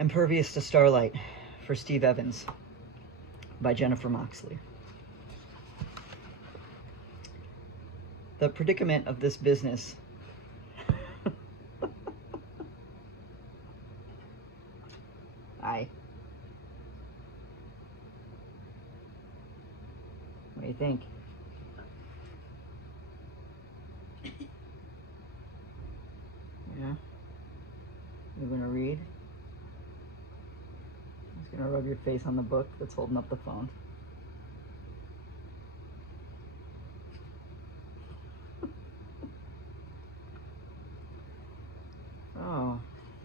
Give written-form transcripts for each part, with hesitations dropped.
Impervious to Starlight for Steve Evans by Jennifer Moxley. The predicament of this business What do you think? Yeah? You gonna read? I'm just gonna rub your face on the book that's holding up the phone. Oh,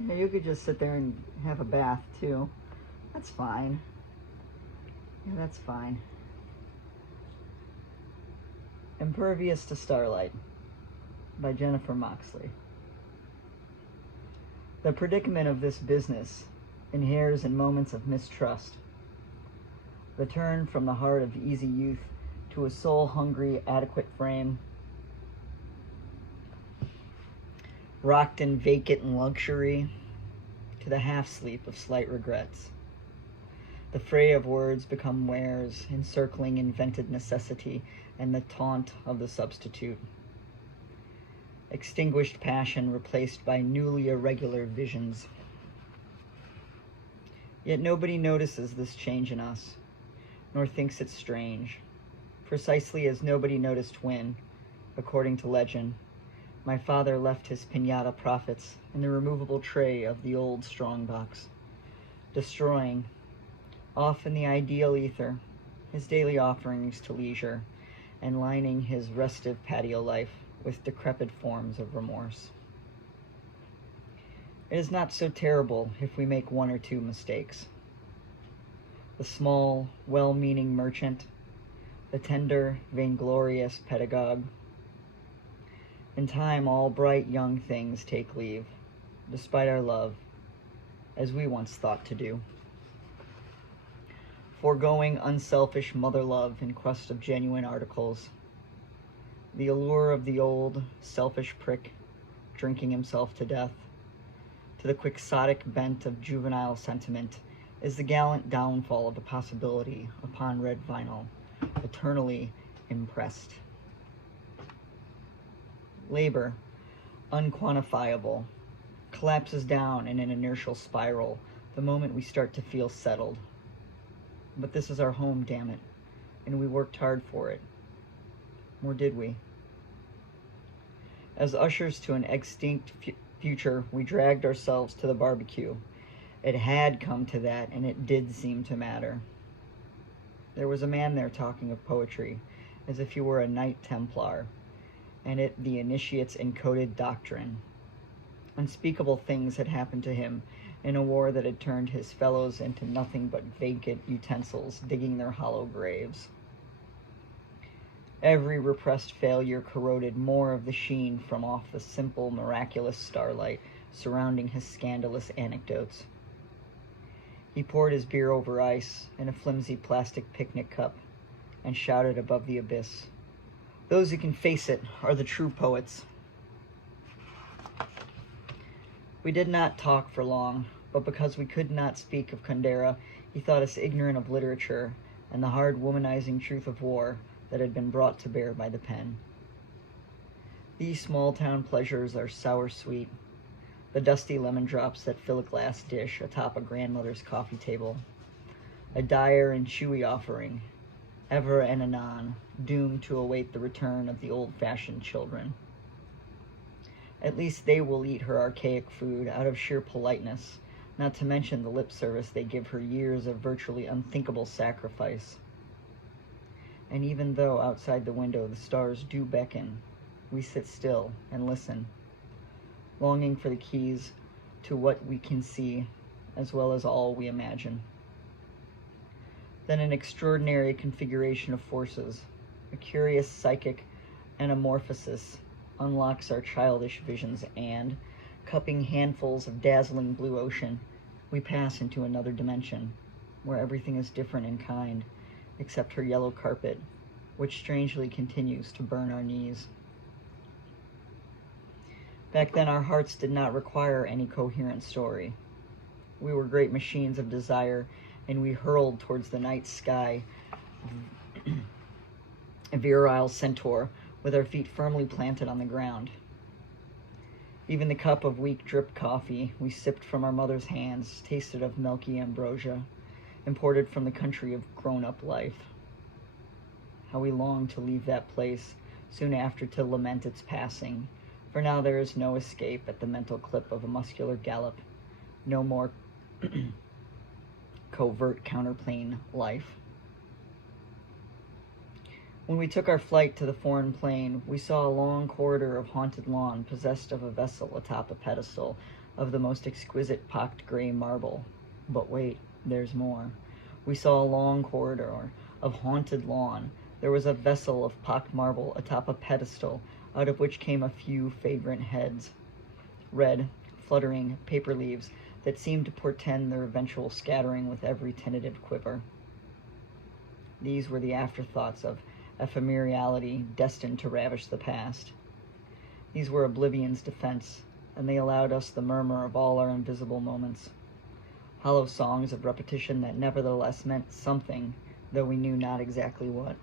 yeah, you could just sit there and have a bath too. That's fine. Yeah, that's fine. Impervious to Starlight by Jennifer Moxley. The predicament of this business inheres in moments of mistrust. The turn from the heart of easy youth to a soul-hungry, adequate frame, rocked in vacant luxury, to the half-sleep of slight regrets. The fray of words become wares, encircling invented necessity and the taunt of the substitute. Extinguished passion replaced by newly irregular visions. Yet nobody notices this change in us, nor thinks it strange, precisely as nobody noticed when, according to legend, my father left his piñata profits in the removable tray of the old strongbox, destroying, off in the ideal ether, his daily offerings to leisure, and lining his restive patio life with decrepit forms of remorse. It is not so terrible if we make one or two mistakes. The small, well-meaning merchant, the tender, vainglorious pedagogue. In time, all bright young things take leave, despite our love, as we once thought to do. Foregoing unselfish mother love in quest of genuine articles. The allure of the old, selfish prick, drinking himself to death, to the quixotic bent of juvenile sentiment, is the gallant downfall of the possibility upon red vinyl, eternally impressed. Labor, unquantifiable, collapses down in an inertial spiral the moment we start to feel settled. But this is our home, damn it, and we worked hard for it. Or did we? As ushers to an extinct future, we dragged ourselves to the barbecue. It had come to that, and it did seem to matter. There was a man there talking of poetry, as if he were a Knight Templar, and it the initiate's encoded doctrine. Unspeakable things had happened to him in a war that had turned his fellows into nothing but vacant utensils digging their hollow graves. Every repressed failure corroded more of the sheen from off the simple, miraculous starlight surrounding his scandalous anecdotes. He poured his beer over ice in a flimsy plastic picnic cup and shouted above the abyss, "Those who can face it are the true poets." We did not talk for long, but because we could not speak of Kundera, he thought us ignorant of literature and the hard womanizing truth of war that had been brought to bear by the pen. These small-town pleasures are sour-sweet, the dusty lemon drops that fill a glass dish atop a grandmother's coffee table, a dire and chewy offering, ever and anon, doomed to await the return of the old-fashioned children. At least they will eat her archaic food out of sheer politeness, not to mention the lip service they give her years of virtually unthinkable sacrifice. And even though outside the window the stars do beckon, we sit still and listen, longing for the keys to what we can see, as well as all we imagine. Then an extraordinary configuration of forces, a curious psychic anamorphosis, unlocks our childish visions and, cupping handfuls of dazzling blue ocean, we pass into another dimension, where everything is different in kind, except her yellow carpet, which strangely continues to burn our knees. Back then, our hearts did not require any coherent story. We were great machines of desire, and we hurled towards the night sky, a virile centaur, with our feet firmly planted on the ground. Even the cup of weak drip coffee we sipped from our mother's hands tasted of milky ambrosia, imported from the country of grown-up life. How we longed to leave that place soon after to lament its passing, for now there is no escape at the mental clip of a muscular gallop, no more covert counterplane life. When we took our flight to the foreign plane, we saw a long corridor of haunted lawn possessed of a vessel atop a pedestal of the most exquisite pocked gray marble. But wait, there's more. We saw a long corridor of haunted lawn. There was a vessel of pocked marble atop a pedestal, out of which came a few vagrant heads, red, fluttering paper leaves that seemed to portend their eventual scattering with every tentative quiver. These were the afterthoughts of ephemerality destined to ravish the past. These were oblivion's defense, and they allowed us the murmur of all our invisible moments, hollow songs of repetition that nevertheless meant something, though we knew not exactly what.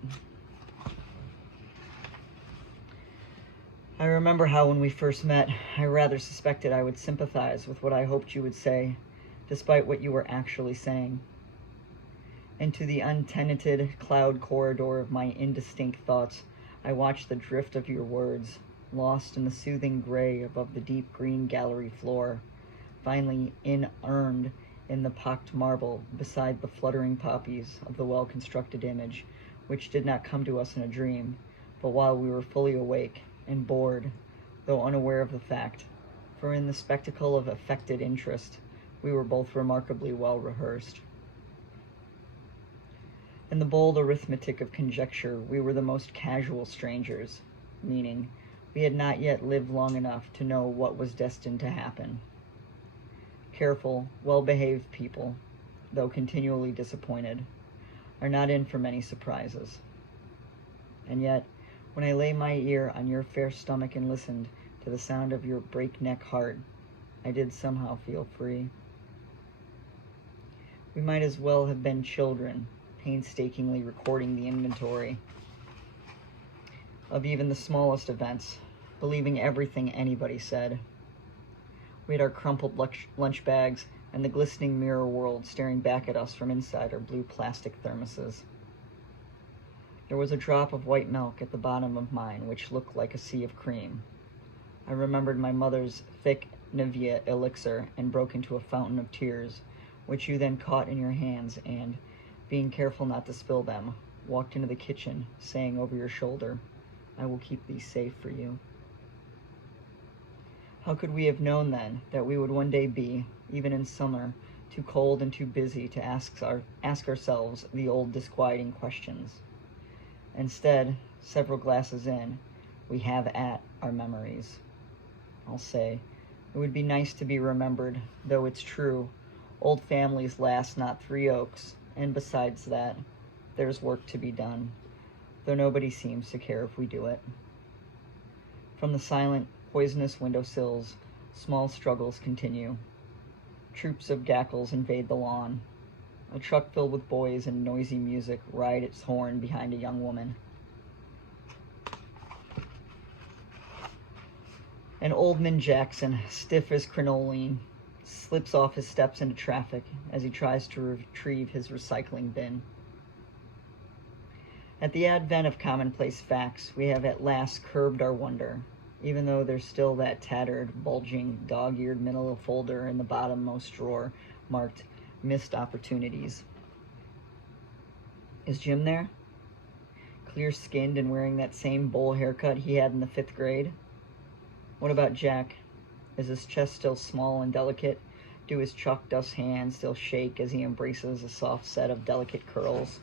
I remember how when we first met, I rather suspected I would sympathize with what I hoped you would say, despite what you were actually saying. Into the untenanted cloud corridor of my indistinct thoughts, I watched the drift of your words, lost in the soothing gray above the deep green gallery floor, finally inurned in the pocked marble beside the fluttering poppies of the well-constructed image, which did not come to us in a dream, but while we were fully awake and bored, though unaware of the fact, for in the spectacle of affected interest, we were both remarkably well rehearsed. In the bold arithmetic of conjecture, we were the most casual strangers, meaning we had not yet lived long enough to know what was destined to happen. Careful, well-behaved people, though continually disappointed, are not in for many surprises. And yet, when I lay my ear on your fair stomach and listened to the sound of your breakneck heart, I did somehow feel free. We might as well have been children, painstakingly recording the inventory of even the smallest events, believing everything anybody said. We had our crumpled lunch bags and the glistening mirror world staring back at us from inside our blue plastic thermoses. There was a drop of white milk at the bottom of mine, which looked like a sea of cream. I remembered my mother's thick Nivea elixir and broke into a fountain of tears, which you then caught in your hands and, being careful not to spill them, walked into the kitchen, saying over your shoulder, "I will keep these safe for you." How could we have known then that we would one day be, even in summer, too cold and too busy to ask ourselves the old disquieting questions? Instead, several glasses in, we have at our memories. I'll say, it would be nice to be remembered, though it's true, old families last not 3 oaks, and besides that, there's work to be done, though nobody seems to care if we do it. From the silent, poisonous windowsills, small struggles continue. Troops of gackles invade the lawn. A truck filled with boys and noisy music ride its horn behind a young woman. And Oldman Jackson, stiff as crinoline, slips off his steps into traffic as he tries to retrieve his recycling bin. At the advent of commonplace facts, we have at last curbed our wonder, even though there's still that tattered, bulging, dog-eared manila folder in the bottommost drawer marked Missed Opportunities. Is Jim there? Clear-skinned and wearing that same bowl haircut he had in the 5th grade? What about Jack? Is his chest still small and delicate? Do his chalk dust hands still shake as he embraces a soft set of delicate curls?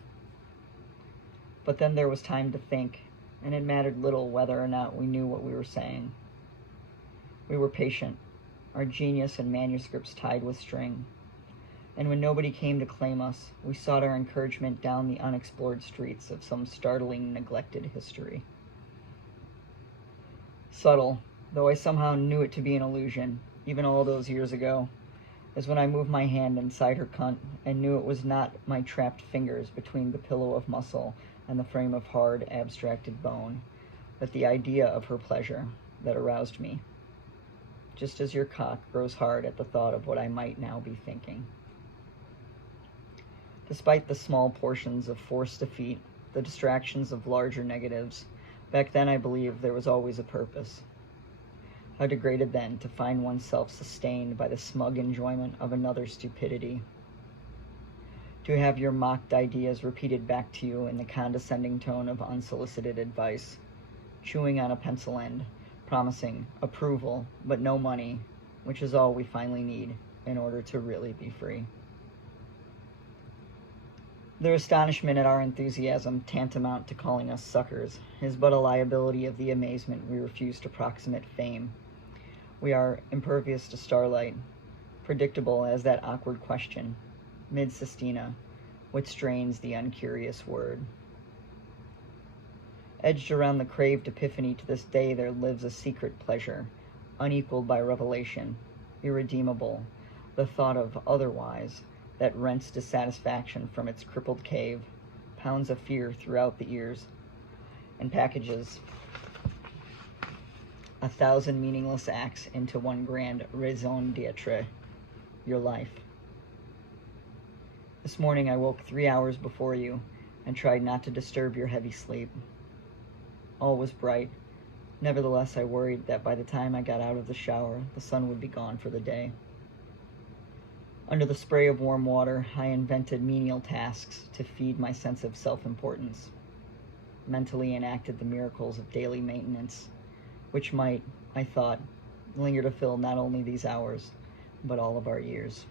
But then there was time to think, and it mattered little whether or not we knew what we were saying. We were patient, our genius and manuscripts tied with string. And when nobody came to claim us, we sought our encouragement down the unexplored streets of some startling, neglected history. Subtle, though I somehow knew it to be an illusion, even all those years ago, is when I moved my hand inside her cunt and knew it was not my trapped fingers between the pillow of muscle and the frame of hard, abstracted bone, but the idea of her pleasure that aroused me, just as your cock grows hard at the thought of what I might now be thinking. Despite the small portions of forced defeat, the distractions of larger negatives, back then I believed there was always a purpose. How degraded then to find oneself sustained by the smug enjoyment of another's stupidity. To have your mocked ideas repeated back to you in the condescending tone of unsolicited advice, chewing on a pencil end, promising approval but no money, which is all we finally need in order to really be free. Their astonishment at our enthusiasm, tantamount to calling us suckers, is but a liability of the amazement we refuse to proximate fame. We are impervious to Starlight, predictable as that awkward question, mid-sestina, which strains the uncurious word. Edged around the craved epiphany to this day there lives a secret pleasure, unequaled by revelation, irredeemable, the thought of otherwise, that rents dissatisfaction from its crippled cave, pounds of fear throughout the ears, and packages 1,000 meaningless acts into one grand raison d'etre, your life. This morning I woke 3 hours before you and tried not to disturb your heavy sleep. All was bright. Nevertheless, I worried that by the time I got out of the shower, the sun would be gone for the day. Under the spray of warm water, I invented menial tasks to feed my sense of self-importance. Mentally enacted the miracles of daily maintenance, which might, I thought, linger to fill not only these hours, but all of our years.